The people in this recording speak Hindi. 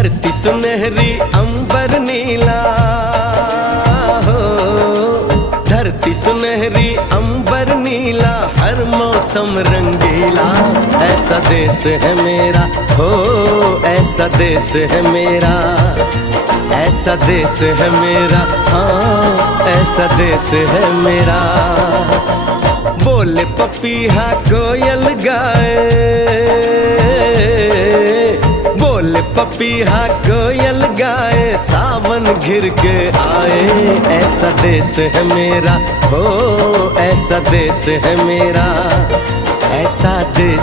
धरती सुनहरी अंबर नीला हो, धरती सुनहरी अंबर नीला, हर मौसम रंगीला। ऐसा देश है मेरा हो, ऐसा देश है मेरा, ऐसा देश है मेरा, हाँ ऐसा देश है मेरा। बोले पपीहा कोयल गाए, बोले पपीहा कोयल गाए, सावन घिर के आए। ऐसा देश है मेरा हो, ऐसा देश है मेरा, ऐसा देश